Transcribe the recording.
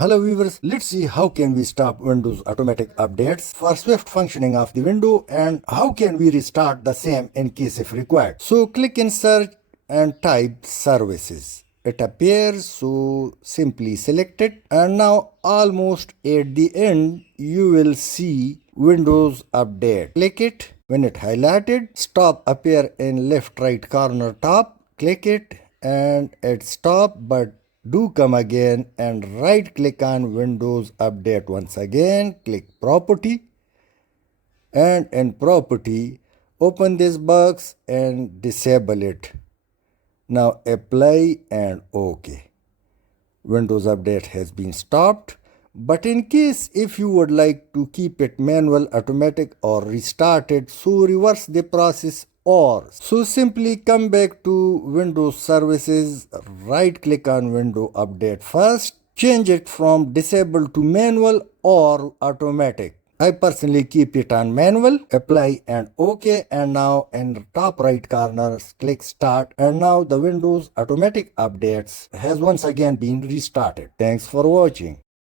Hello viewers, let's see how can we stop Windows automatic updates for swift functioning of the window and how can we restart the same in case if required. So click in search and type services. It appears, so simply select it, and now almost at the end you will see Windows update. Click it. When it highlighted, stop appear in left right corner top. Click it and it stop, but do come again and right click on Windows Update once again. Click Property, and in Property open this box and disable it. Now apply and OK. Windows Update has been stopped. But in case if you would like to keep it manual, automatic or restart it, so reverse the process, or so simply come back to Windows Services, right click on Window Update first, change it from disabled to manual or automatic. I personally keep it on manual, apply and OK, and now in top right corner click start, and now the Windows automatic updates has once again been restarted. Thanks for watching.